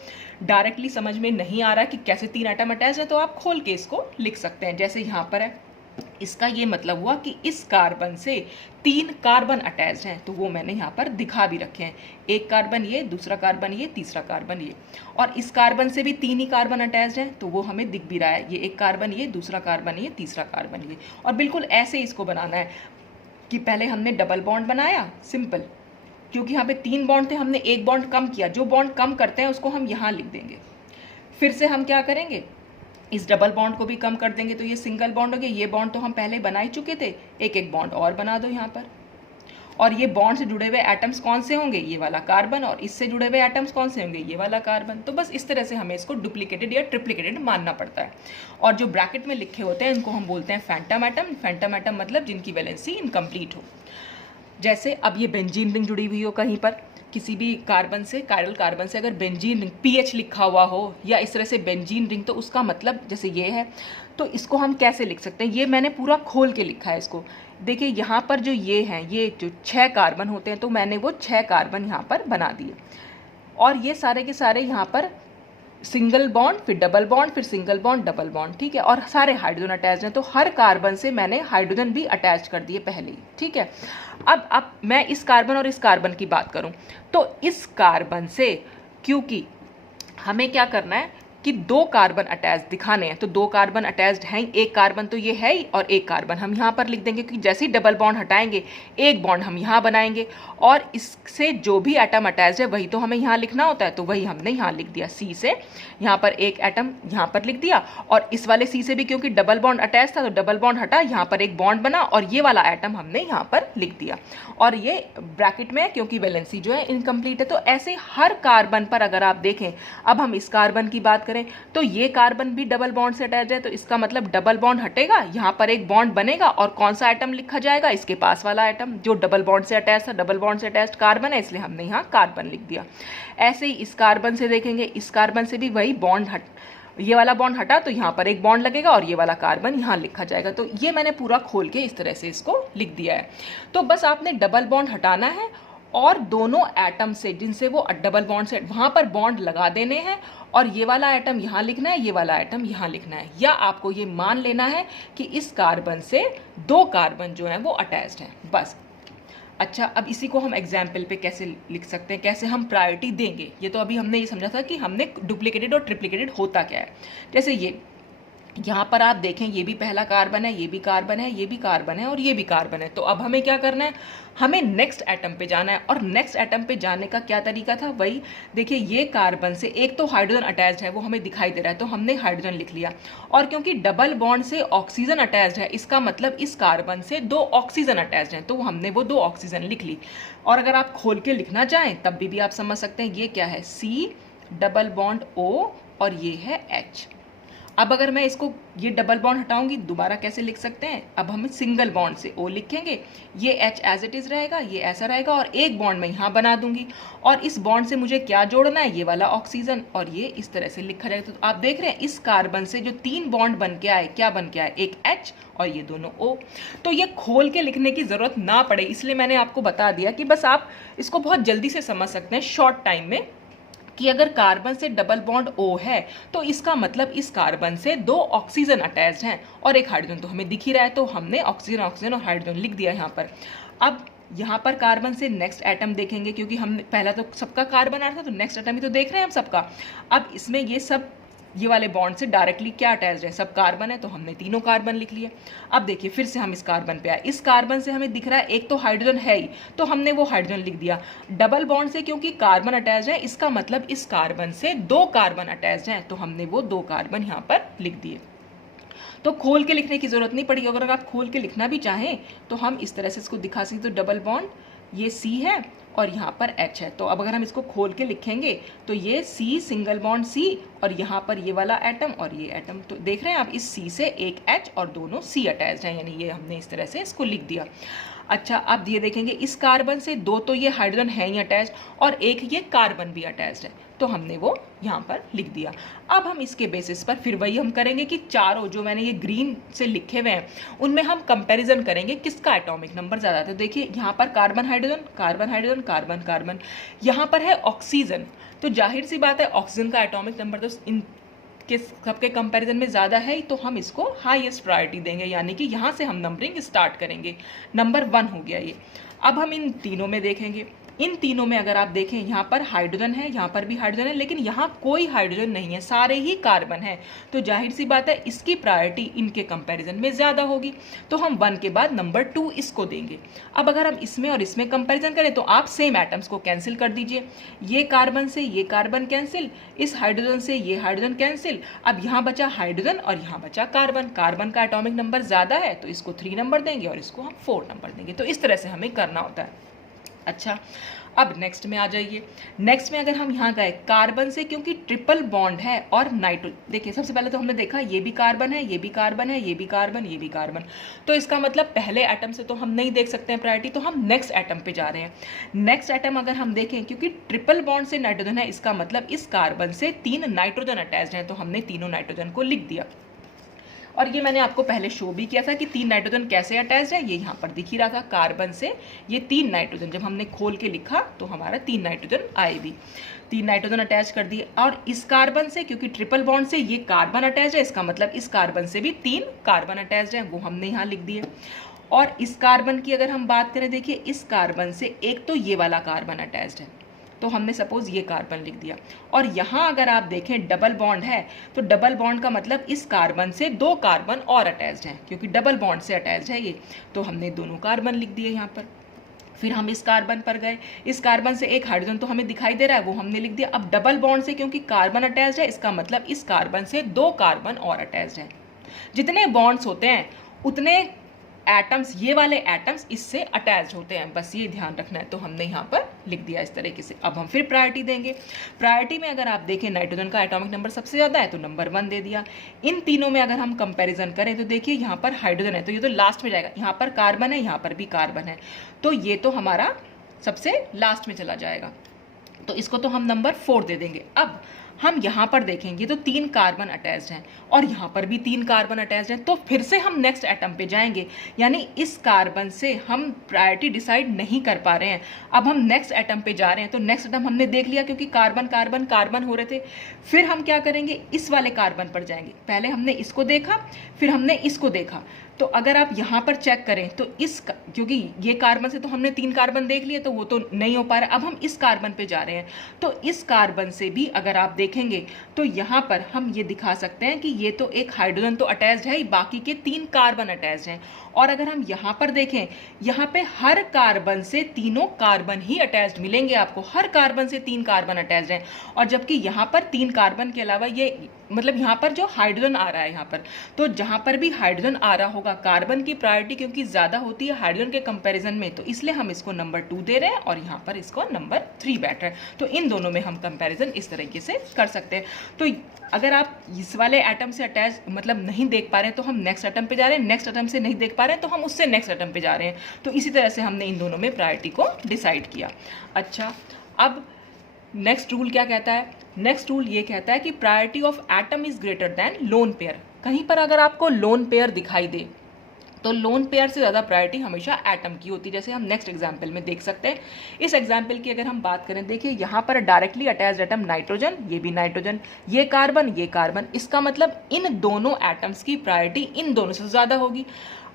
डायरेक्टली समझ में नहीं आ रहा कि कैसे 3 एटम अटैच्ड है, तो आप खोल के इसको लिख सकते हैं। जैसे यहाँ पर है, इसका ये मतलब हुआ कि इस कार्बन से 3 कार्बन अटैच्ड हैं, तो वो मैंने यहाँ पर दिखा भी रखे हैं। एक कार्बन ये, दूसरा कार्बन ये, तीसरा कार्बन ये। और इस कार्बन से भी 3 ही कार्बन अटैच्ड हैं, तो वो हमें दिख भी रहा है। ये एक कार्बन ये, दूसरा कार्बन ये, तीसरा कार्बन ये। और बिल्कुल ऐसे इसको बनाना है कि पहले हमने डबल बॉन्ड बनाया, सिंपल, क्योंकि यहाँ पे 3 बॉन्ड थे, हमने एक बॉन्ड कम किया। जो बॉन्ड कम करते हैं उसको हम यहाँ लिख देंगे। फिर से हम क्या करेंगे, इस डबल बॉन्ड को भी कम कर देंगे, तो ये सिंगल बॉन्ड हो गया। ये बॉन्ड तो हम पहले बना ही चुके थे, एक एक बॉन्ड और बना दो यहाँ पर। और ये बॉन्ड से जुड़े हुए एटम्स कौन से होंगे, ये वाला कार्बन, और इससे जुड़े हुए एटम्स कौन से होंगे, ये वाला कार्बन। तो बस इस तरह से हमें इसको डुप्लीकेटेड या ट्रिप्लीकेटेड मानना पड़ता है। और जो ब्रैकेट में लिखे होते हैं इनको हम बोलते हैं फैंटम एटम। फैंटम एटम मतलब जिनकी वैलेंसी इनकम्प्लीट हो। जैसे अब ये बेंजीन रिंग जुड़ी हुई हो कहीं पर, किसी भी कार्बन से, कायरल कार्बन से अगर बेंजीन रिंग पीएच लिखा हुआ हो या इस तरह से बेंजीन रिंग, तो उसका मतलब जैसे ये है, तो इसको हम कैसे लिख सकते हैं। ये मैंने पूरा खोल के लिखा है इसको। देखिए यहाँ पर जो ये हैं, ये जो 6 कार्बन होते हैं, तो मैंने वो 6 कार्बन यहाँ पर बना दिए। और ये सारे के सारे यहाँ पर सिंगल बॉन्ड, फिर डबल बॉन्ड, फिर सिंगल बॉन्ड, डबल बॉन्ड, ठीक है। और सारे हाइड्रोजन अटैच हैं, तो हर कार्बन से मैंने हाइड्रोजन भी अटैच कर दिए पहले ही, ठीक है। अब मैं इस कार्बन और इस कार्बन की बात करूं, तो इस कार्बन से क्योंकि हमें क्या करना है कि 2 कार्बन अटैच दिखाने हैं, तो 2 कार्बन अटैच्ड हैं, एक कार्बन तो ये है ही और एक कार्बन हम यहाँ पर लिख देंगे, क्योंकि जैसे ही डबल बॉन्ड हटाएंगे एक बॉन्ड हम यहाँ बनाएंगे और इससे जो भी एटम अटैच्ड है वही तो हमें यहाँ लिखना होता है, तो वही हमने यहाँ लिख दिया। सी से यहाँ पर एक एटम यहाँ पर लिख दिया, और इस वाले सी से भी क्योंकि डबल बॉन्ड अटैच था तो डबल बॉन्ड हटा, यहाँ पर एक बॉन्ड बना और ये वाला एटम हमने यहाँ पर लिख दिया। और ये ब्रैकेट में है क्योंकि वैलेंसी जो है इनकम्प्लीट है। तो ऐसे हर कार्बन पर अगर आप देखें, अब हम इस कार्बन की बात करें तो ये कार्बन भी डबल बॉन्ड से अटैच है, तो इसका मतलब डबल बॉन्ड हटेगा, यहाँ पर एक बॉन्ड बनेगा और कौन सा एटम लिखा जाएगा, इसके पास वाला एटम जो डबल बॉन्ड से अटैच था। डबल बॉन्ड से अटैच्ड कार्बन है, इसलिए हमने यहाँ कार्बन लिख दिया। ऐसे ही इस कार्बन से देखेंगे, इस कार्बन से भी वही बॉन्ड ये वाला बॉन्ड हटा तो यहाँ पर एक बॉन्ड लगेगा और ये वाला कार्बन यहाँ लिखा जाएगा। तो ये मैंने पूरा खोल के इस तरह से इसको लिख दिया है। तो बस आपने डबल बॉन्ड हटाना है और दोनों एटम से जिनसे वो डबल बॉन्ड से वहाँ पर बॉन्ड लगा देने हैं, और ये वाला एटम यहाँ लिखना है, ये वाला एटम यहाँ लिखना है। या आपको ये मान लेना है कि इस कार्बन से 2 कार्बन जो हैं वो अटैच्ड हैं, बस। अच्छा, अब इसी को हम एग्जाम्पल पे कैसे लिख सकते हैं, कैसे हम प्रायोरिटी देंगे। ये तो अभी हमने ये समझा था कि हमने डुप्लीकेटेड और ट्रिप्लीकेटेड होता क्या है। जैसे ये यहाँ पर आप देखें, ये भी पहला कार्बन है, ये भी कार्बन है, ये भी कार्बन है और ये भी कार्बन है। तो अब हमें क्या करना है, हमें नेक्स्ट एटम पे जाना है। और नेक्स्ट एटम पे जाने का क्या तरीका था, वही देखिए, ये कार्बन से एक तो हाइड्रोजन अटैच्ड है, वो हमें दिखाई दे रहा है, तो हमने हाइड्रोजन लिख लिया। और क्योंकि डबल बॉन्ड से ऑक्सीजन अटैच्ड है, इसका मतलब इस कार्बन से 2 ऑक्सीजन अटैच्ड हैं, तो हमने वो 2 ऑक्सीजन लिख ली। और अगर आप खोल के लिखना चाहें तब भी आप समझ सकते हैं, ये क्या है, C डबल बॉन्ड O और ये है H। अब अगर मैं इसको ये डबल बॉन्ड हटाऊंगी, दोबारा कैसे लिख सकते हैं, अब हम सिंगल बॉन्ड से O लिखेंगे, ये H एज इट इज रहेगा, ये ऐसा रहेगा, और एक बॉन्ड मैं यहाँ बना दूंगी। और इस बॉन्ड से मुझे क्या जोड़ना है, ये वाला ऑक्सीजन, और ये इस तरह से लिखा जाएगा। तो आप देख रहे हैं इस कार्बन से जो 3 बॉन्ड बन के आए, क्या बन के आए, एक H और ये दोनों O। तो ये खोल के लिखने की जरूरत ना पड़े, इसलिए मैंने आपको बता दिया कि बस आप इसको बहुत जल्दी से समझ सकते हैं शॉर्ट टाइम में, कि अगर कार्बन से डबल बॉन्ड O है तो इसका मतलब इस कार्बन से 2 ऑक्सीजन अटैच्ड हैं और एक हाइड्रोजन तो हमें दिख ही रहा है, तो हमने ऑक्सीजन ऑक्सीजन और हाइड्रोजन लिख दिया यहाँ पर। अब यहाँ पर कार्बन से नेक्स्ट एटम देखेंगे, क्योंकि हम पहला तो सबका कार्बन आ रहा था, तो नेक्स्ट एटम ही तो देख रहे हैं हम सबका। अब इसमें ये सब ये वाले बॉन्ड से डायरेक्टली क्या अटैच्ड है, सब कार्बन है, तो हमने तीनों कार्बन लिख लिए। अब देखिए फिर से हम इस कार्बन पे आए, इस कार्बन से हमें दिख रहा है एक तो हाइड्रोजन है ही, तो हमने वो हाइड्रोजन लिख दिया। डबल बॉन्ड से क्योंकि कार्बन अटैच्ड है, इसका मतलब इस कार्बन से 2 कार्बन अटैच्ड हैं, तो हमने वो 2 कार्बन यहाँ पर लिख दिए। तो खोल के लिखने की ज़रूरत नहीं पड़ेगी। अगर आप खोल के लिखना भी चाहें तो हम इस तरह से इसको दिखा सकते। तो डबल बॉन्ड, ये C है और यहाँ पर H है। तो अब अगर हम इसको खोल के लिखेंगे तो ये C सिंगल बॉन्ड C और यहाँ पर ये वाला एटम और ये एटम। तो देख रहे हैं आप, इस C से एक H और दोनों C अटैच्ड हैं, यानी ये हमने इस तरह से इसको लिख दिया। अच्छा, अब ये देखेंगे इस कार्बन से दो तो ये हाइड्रोजन है ही अटैच्ड और एक ये कार्बन भी अटैच्ड है, तो हमने वो यहाँ पर लिख दिया। अब हम इसके बेसिस पर फिर वही हम करेंगे कि चारों जो मैंने ये ग्रीन से लिखे हुए हैं उनमें हम कंपैरिजन करेंगे किसका एटॉमिक नंबर ज़्यादा है। तो देखिए यहाँ पर carbon hydrogen, carbon hydrogen, carbon carbon, यहाँ पर है ऑक्सीजन, तो जाहिर सी बात है ऑक्सीजन का एटॉमिक नंबर तो इन के सबके कंपैरिजन में ज़्यादा है, तो हम इसको हाईएस्ट प्रायोरिटी देंगे, यानी कि यहाँ से हम नंबरिंग स्टार्ट करेंगे। नंबर 1 हो गया ये। अब हम इन तीनों में देखेंगे। इन तीनों में अगर आप देखें, यहाँ पर हाइड्रोजन है, यहाँ पर भी हाइड्रोजन है, लेकिन यहाँ कोई हाइड्रोजन नहीं है, सारे ही कार्बन है, तो जाहिर सी बात है इसकी प्रायोरिटी इनके कंपैरिजन में ज़्यादा होगी, तो हम 1 के बाद नंबर 2 इसको देंगे। अब अगर हम इसमें और इसमें कंपैरिजन करें तो आप सेम एटम्स को कैंसिल कर दीजिए। ये कार्बन से ये कार्बन कैंसिल, इस हाइड्रोजन से ये हाइड्रोजन कैंसिल। अब यहाँ बचा हाइड्रोजन और यहाँ बचा कार्बन। कार्बन का एटॉमिक नंबर ज़्यादा है तो इसको 3 नंबर देंगे और इसको हम 4 नंबर देंगे। तो इस तरह से हमें करना होता है। अच्छा, अब नेक्स्ट में आ जाइए। नेक्स्ट में अगर हम यहाँ गए कार्बन से, क्योंकि ट्रिपल बॉन्ड है और नाइट्रो, देखिए सबसे पहले तो हमने देखा ये भी कार्बन है, ये भी कार्बन है, ये भी कार्बन, ये भी कार्बन, तो इसका मतलब पहले एटम से तो हम नहीं देख सकते हैं प्रायोरिटी, तो हम नेक्स्ट एटम पे जा रहे हैं। नेक्स्ट एटम अगर हम देखें, क्योंकि ट्रिपल बॉन्ड से नाइट्रोजन है, इसका मतलब इस कार्बन से 3 नाइट्रोजन अटैच्ड हैं, तो हमने तीनों नाइट्रोजन को लिख दिया। और ये मैंने आपको पहले शो भी किया था कि 3 नाइट्रोजन कैसे अटैच्ड है, ये यहाँ पर दिख ही रहा था। कार्बन से ये 3 नाइट्रोजन जब हमने खोल के लिखा तो हमारा 3 नाइट्रोजन आए भी, 3 नाइट्रोजन अटैच कर दिए। और इस कार्बन से, क्योंकि ट्रिपल बॉन्ड से ये कार्बन अटैच है, इसका मतलब इस कार्बन से भी 3 कार्बन अटैच्ड है, वो हमने यहाँ लिख दिए। और इस कार्बन की अगर हम बात करें, देखिए इस कार्बन से एक तो ये वाला कार्बन अटैच्ड है, तो हमने सपोज ये कार्बन लिख दिया। और यहाँ अगर आप देखें डबल बॉन्ड है, तो डबल बॉन्ड का मतलब इस कार्बन से 2 कार्बन और अटैच्ड हैं, क्योंकि डबल बॉन्ड से अटैच्ड है ये, तो हमने दोनों कार्बन लिख दिए यहाँ पर। फिर हम इस कार्बन पर गए, इस कार्बन से एक हाइड्रोजन तो हमें दिखाई दे रहा है, वो हमने लिख दिया। अब डबल बॉन्ड से क्योंकि कार्बन अटैच्ड है, इसका मतलब इस कार्बन से 2 कार्बन और अटैच्ड हैं। जितने बॉन्ड्स होते हैं उतने एटम्स, ये वाले एटम्स इससे अटैच होते हैं, बस ये ध्यान रखना है। तो हमने यहाँ पर लिख दिया इस तरीके से। अब हम फिर प्रायोरिटी देंगे। प्रायोरिटी में अगर आप देखें नाइट्रोजन का एटॉमिक नंबर सबसे ज़्यादा है, तो नंबर 1 दे दिया। इन तीनों में अगर हम कंपैरिजन करें तो देखिए यहाँ पर हाइड्रोजन है, तो ये तो लास्ट में जाएगा। यहाँ पर कार्बन है, यहाँ पर भी कार्बन है, तो ये तो हमारा सबसे लास्ट में चला जाएगा, तो इसको तो हम नंबर 4 दे देंगे। अब हम यहाँ पर देखेंगे तो 3 कार्बन अटैच्ड हैं और यहाँ पर भी 3 कार्बन अटैच्ड हैं, तो फिर से हम नेक्स्ट एटम पे जाएंगे, यानी इस कार्बन से हम प्रायोरिटी डिसाइड नहीं कर पा रहे हैं। अब हम नेक्स्ट एटम पे जा रहे हैं, तो नेक्स्ट एटम हमने देख लिया, क्योंकि कार्बन कार्बन कार्बन हो रहे थे। फिर हम क्या करेंगे, इस वाले कार्बन पर जाएंगे। पहले हमने इसको देखा, फिर हमने इसको देखा, तो अगर आप यहाँ पर चेक करें तो इस, क्योंकि ये कार्बन से तो हमने 3 कार्बन देख लिए, तो वो तो नहीं हो पा रहा। अब हम इस कार्बन पे जा रहे हैं, तो इस कार्बन से भी अगर आप देखेंगे तो यहाँ पर हम ये दिखा सकते हैं कि ये तो एक हाइड्रोजन तो अटैच्ड है, बाकी के 3 कार्बन अटैच्ड हैं। और अगर हम यहाँ पर देखें, यहाँ पे हर कार्बन से तीनों कार्बन ही अटैच्ड मिलेंगे आपको, हर कार्बन से 3 कार्बन अटैच्ड हैं। और जबकि यहाँ पर 3 कार्बन के अलावा ये, मतलब यहाँ पर जो हाइड्रोजन आ रहा है यहाँ पर, तो जहाँ पर भी हाइड्रोजन आ रहा होगा, कार्बन की प्रायोरिटी क्योंकि ज़्यादा होती है हाइड्रोजन के कंपैरिजन में, तो इसलिए हम इसको नंबर 2 दे रहे हैं और यहाँ पर इसको नंबर 3 बैठ रहा है। तो इन दोनों में हम कंपैरिजन इस तरीके से कर सकते हैं। तो अगर आप इस वाले एटम से अटैच मतलब नहीं देख पा रहे हैं, तो हम नेक्स्ट एटम पे जा रहे हैं, नेक्स्ट एटम से नहीं देख पा रहे हैं, तो हम उससे नेक्स्ट एटम पे जा रहे हैं। तो इसी तरह से हमने इन दोनों में प्रायोरिटी को डिसाइड किया। अच्छा, अब नेक्स्ट रूल क्या कहता है? नेक्स्ट रूल ये कहता है कि priority of atom is greater than lone pair. कहीं पर अगर आपको लोन पेयर दिखाई दे तो लोन पेयर से ज़्यादा प्रायोरिटी हमेशा एटम की होती है, जैसे हम नेक्स्ट एग्जाम्पल में देख सकते हैं। इस एग्जाम्पल की अगर हम बात करें, देखिए यहाँ पर डायरेक्टली अटैच्ड एटम नाइट्रोजन, ये भी नाइट्रोजन, ये कार्बन, इसका मतलब इन दोनों एटम्स की प्रायोरिटी इन दोनों से ज़्यादा होगी।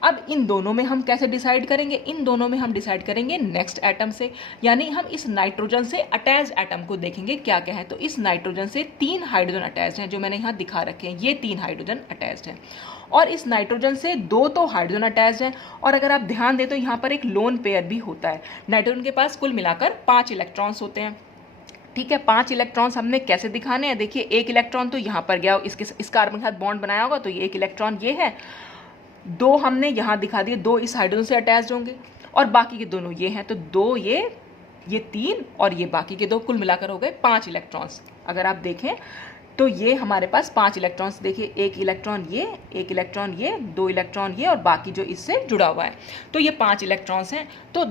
अब इन दोनों में हम कैसे डिसाइड करेंगे? इन दोनों में हम डिसाइड करेंगे नेक्स्ट एटम से, यानी हम इस नाइट्रोजन से अटैच्ड एटम को देखेंगे क्या क्या है। तो इस नाइट्रोजन से 3 हाइड्रोजन अटैच्ड हैं, जो मैंने यहाँ दिखा रखे हैं, ये 3 हाइड्रोजन अटैच्ड हैं। और इस नाइट्रोजन से 2 तो हाइड्रोजन अटैच्ड हैं। और अगर आप ध्यान दें तो यहाँ पर एक लोन पेयर भी होता है। नाइट्रोजन के पास कुल मिलाकर 5 इलेक्ट्रॉन्स होते हैं। ठीक है, 5 इलेक्ट्रॉन्स हमने कैसे दिखाने हैं, देखिए एक इलेक्ट्रॉन तो यहाँ पर गया, इस कार्बन के साथ बॉन्ड बनाया होगा, तो ये एक इलेक्ट्रॉन ये है, 2 हमने यहाँ दिखा दिए, 2 इस हाइड्रोजन से अटैच्ड होंगे और बाकी के दोनों ये हैं, तो 2 ये 3 और ये बाकी के 2, कुल मिलाकर हो गए 5 इलेक्ट्रॉन्स। अगर आप देखें तो ये हमारे पास 5 इलेक्ट्रॉन्स, देखिए एक इलेक्ट्रॉन ये, एक इलेक्ट्रॉन ये, 2 इलेक्ट्रॉन ये और बाकी जो इससे जुड़ा हुआ है, तो ये 5 इलेक्ट्रॉन्स हैं। तो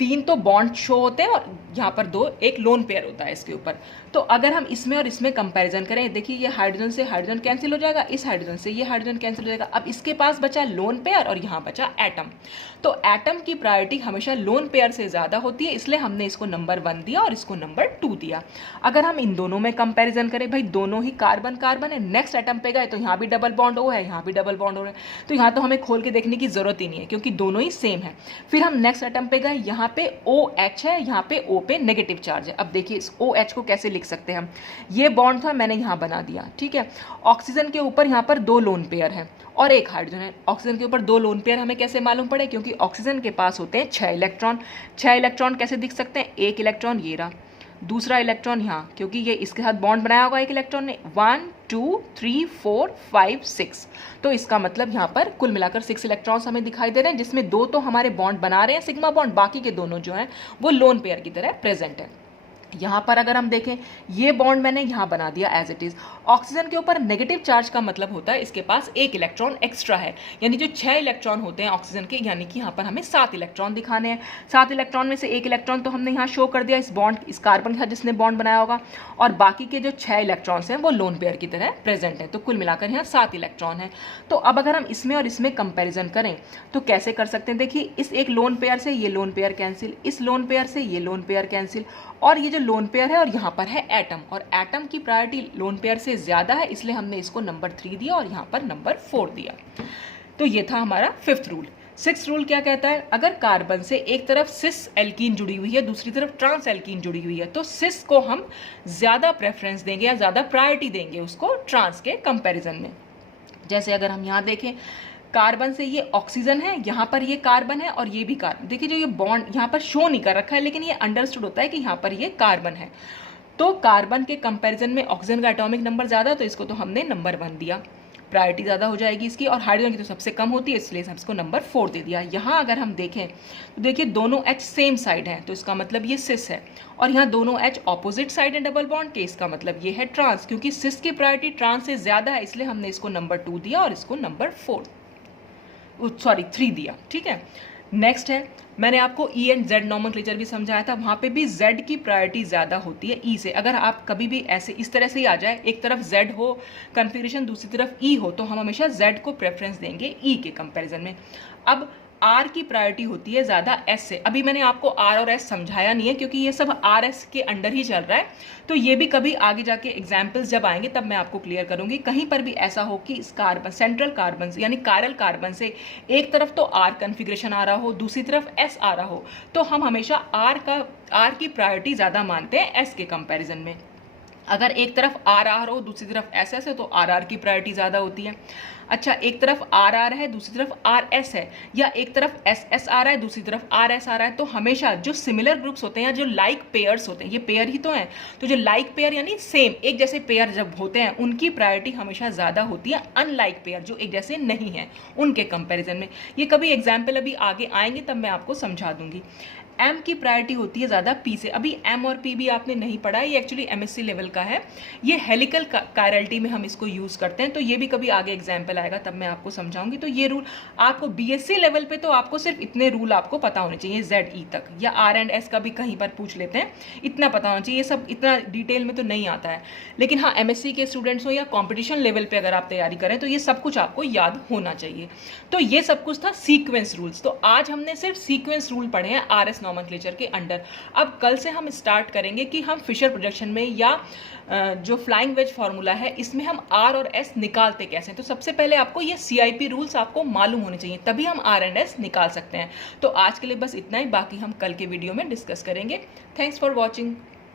3 तो बॉन्ड शो होते हैं और यहाँ पर 2 एक लोन पेयर होता है इसके ऊपर। तो अगर हम इसमें और इसमें कंपैरिजन करें, देखिए ये हाइड्रोजन से हाइड्रोजन कैंसिल हो जाएगा, इस हाइड्रोजन से ये हाइड्रोजन कैंसिल हो जाएगा। अब इसके पास बचा लोन पेयर और यहाँ बचा एटम। तो एटम की प्रायोरिटी हमेशा लोन पेयर से ज़्यादा होती है, इसलिए हमने इसको नंबर 1 दिया और इसको नंबर 2 दिया। अगर हम इन दोनों में कंपेरिजन करें, भाई दोनों ही कार्बन कार्बन है, नेक्स्ट एटम पे गए तो यहाँ भी डबल बॉन्ड ओ है, यहाँ भी डबल बॉन्ड ओ है, तो यहाँ तो हमें खोल के देखने की ज़रूरत ही नहीं है क्योंकि दोनों ही सेम है। फिर हम नेक्स्ट एटम पे गए, यहाँ पे OH है, यहाँ पे O पे नेगेटिव चार्ज है। अब देखिए इस OH को कैसे लिख सकते हैं हम, ये बॉन्ड था मैंने यहाँ बना दिया, ठीक है। ऑक्सीजन के ऊपर यहाँ पर 2 लोन पेयर है और एक हाइड्रोजन है। ऑक्सीजन के ऊपर 2 लोन पेयर हमें कैसे मालूम पड़े, क्योंकि ऑक्सीजन के पास होते हैं 6 इलेक्ट्रॉन। 6 इलेक्ट्रॉन कैसे दिख सकते हैं, एक इलेक्ट्रॉन ये रहा, दूसरा इलेक्ट्रॉन यहाँ, क्योंकि ये इसके साथ बॉन्ड बनाया होगा एक इलेक्ट्रॉन ने, 1 2 3 4 5 6, तो इसका मतलब यहाँ पर कुल मिलाकर 6 इलेक्ट्रॉन्स हमें दिखाई दे रहे हैं, जिसमें 2 तो हमारे बॉन्ड बना रहे हैं सिग्मा बॉन्ड, बाकी के दोनों जो हैं वो लोन पेयर की तरह प्रेजेंट है। यहाँ पर अगर हम देखें, ये बॉन्ड मैंने यहाँ बना दिया एज इट इज़। ऑक्सीजन के ऊपर नेगेटिव चार्ज का मतलब होता है इसके पास एक इलेक्ट्रॉन एक्स्ट्रा है, यानी जो 6 इलेक्ट्रॉन होते हैं ऑक्सीजन के, यानी कि यहाँ पर हमें 7 इलेक्ट्रॉन दिखाने हैं। 7 इलेक्ट्रॉन में से एक इलेक्ट्रॉन तो हमने यहाँ शो कर दिया इस बॉन्ड, इस कार्बन के साथ जिसने बॉन्ड बनाया होगा, और बाकी के जो 6 इलेक्ट्रॉन्स हैं वो लोन पेयर की तरह प्रेजेंट है। तो कुल मिलाकर यहाँ 7 इलेक्ट्रॉन है। तो अब अगर हम इसमें और इसमें कंपेरिजन करें तो कैसे कर सकते हैं, देखिए इस एक लोन पेयर से ये लोन पेयर कैंसिल, इस लोन पेयर से ये लोन पेयर कैंसिल, और ये जो लोन पेयर है और यहाँ पर है एटम, और एटम की प्रायोरिटी लोन पेयर से ज़्यादा है, इसलिए हमने इसको नंबर 3 दिया और यहाँ पर नंबर 4 दिया। तो ये था हमारा 5th रूल। 6th रूल क्या कहता है, अगर कार्बन से एक तरफ सिस एल्कीन जुड़ी हुई है, दूसरी तरफ ट्रांस एल्कीन जुड़ी हुई है, तो सिस को हम ज़्यादा प्रेफरेंस देंगे या ज़्यादा प्रायोरिटी देंगे उसको ट्रांस के कंपेरिजन में। जैसे अगर हम यहाँ देखें, कार्बन से ये ऑक्सीजन है, यहाँ पर ये कार्बन है और ये भी कार्बन, देखिए जो ये बॉन्ड यहाँ पर शो नहीं कर रखा है लेकिन ये अंडरस्टूड होता है कि यहाँ पर ये कार्बन है। तो कार्बन के कंपैरिजन में ऑक्सीजन का एटॉमिक नंबर ज़्यादा है, तो इसको तो हमने नंबर 1 दिया, प्रायोरिटी ज़्यादा हो जाएगी इसकी, और हाइड्रोजन की तो सबसे कम होती है इसलिए हम इसको नंबर 4 दे दिया। यहाँ अगर हम देखें तो देखिए दोनों H सेम साइड है, तो इसका मतलब ये सिस है, और यहाँ दोनों H ऑपोजिट साइड है डबल बॉन्ड के, इसका मतलब ये है ट्रांस, क्योंकि सिस की प्रायोरिटी ट्रांस से ज़्यादा है, इसलिए हमने इसको नंबर 2 दिया और इसको नंबर 3 दिया, ठीक है। नेक्स्ट है, मैंने आपको E एंड Z नॉमेनक्लेचर भी समझाया था, वहाँ पे भी Z की प्रायोरिटी ज़्यादा होती है E से। अगर आप कभी भी ऐसे इस तरह से ही आ जाए, एक तरफ Z हो कन्फिग्रेशन, दूसरी तरफ E हो, तो हम हमेशा Z को प्रेफरेंस देंगे E के कंपैरिजन में। अब R की प्रायोरिटी होती है ज़्यादा S से। अभी मैंने आपको R और S समझाया नहीं है क्योंकि ये सब RS के अंडर ही चल रहा है, तो ये भी कभी आगे जाके एग्जाम्पल्स जब आएंगे तब मैं आपको क्लियर करूंगी। कहीं पर भी ऐसा हो कि इस कार्बन सेंट्रल कार्बन यानी कायरल कार्बन से एक तरफ तो R कन्फिग्रेशन आ रहा हो, दूसरी तरफ S आ रहा हो, तो हम हमेशा R की प्रायोरिटी ज़्यादा मानते हैं S के कंपेरिजन में। अगर एक तरफ RR हो, दूसरी तरफ SS है, तो RR की प्रायोरिटी ज़्यादा होती है। अच्छा, एक तरफ RR है, दूसरी तरफ RS है, या एक तरफ SS आ रहा है, दूसरी तरफ RS आ रहा है, तो हमेशा जो सिमिलर ग्रुप्स होते हैं या जो लाइक पेयर्स होते हैं, ये पेयर ही तो हैं, तो जो लाइक पेयर यानी सेम एक जैसे पेयर जब होते हैं उनकी प्रायोरिटी हमेशा ज़्यादा होती है अनलाइक पेयर जो एक जैसे नहीं हैं उनके कंपैरिजन में। ये कभी एग्जाम्पल अभी आगे आएंगे तब मैं आपको समझा दूंगी। M की प्रायोरिटी होती है ज़्यादा P से। अभी M और P भी आपने नहीं पढ़ा है, ये एक्चुअली MSc लेवल का है, ये हेलिकल कायरलिटी में हम इसको यूज़ करते हैं, तो ये भी कभी आगे एग्जाम्पल आएगा तब मैं आपको समझाऊंगी। तो ये रूल आपको BSc लेवल पे तो आपको सिर्फ इतने रूल आपको पता होने चाहिए, ZE तक, या R एंड S का भी कहीं पर पूछ लेते हैं, इतना पता होना चाहिए। ये सब इतना डिटेल में तो नहीं आता है, लेकिन हाँ MSc के स्टूडेंट्स हो या कॉम्पिटिशन लेवल पर अगर आप तैयारी करें तो ये सब कुछ आपको याद होना चाहिए। तो ये सब कुछ था सीक्वेंस रूल्स। तो आज हमने सिर्फ सीक्वेंस रूल पढ़े हैं RS नॉमेनक्लेचर के अंडर। अब कल से हम स्टार्ट करेंगे कि हम फिशर प्रोजेक्शन में या जो फ्लाइंग वेज फार्मूला है इसमें हम R और S निकालते कैसे हैं। तो सबसे पहले आपको ये CIP रूल्स आपको मालूम होने चाहिए, तभी हम R एंड S निकाल सकते हैं। तो आज के लिए बस इतना ही, बाकी हम कल के वीडियो में डिस्कस करेंगे। Thanks for watching.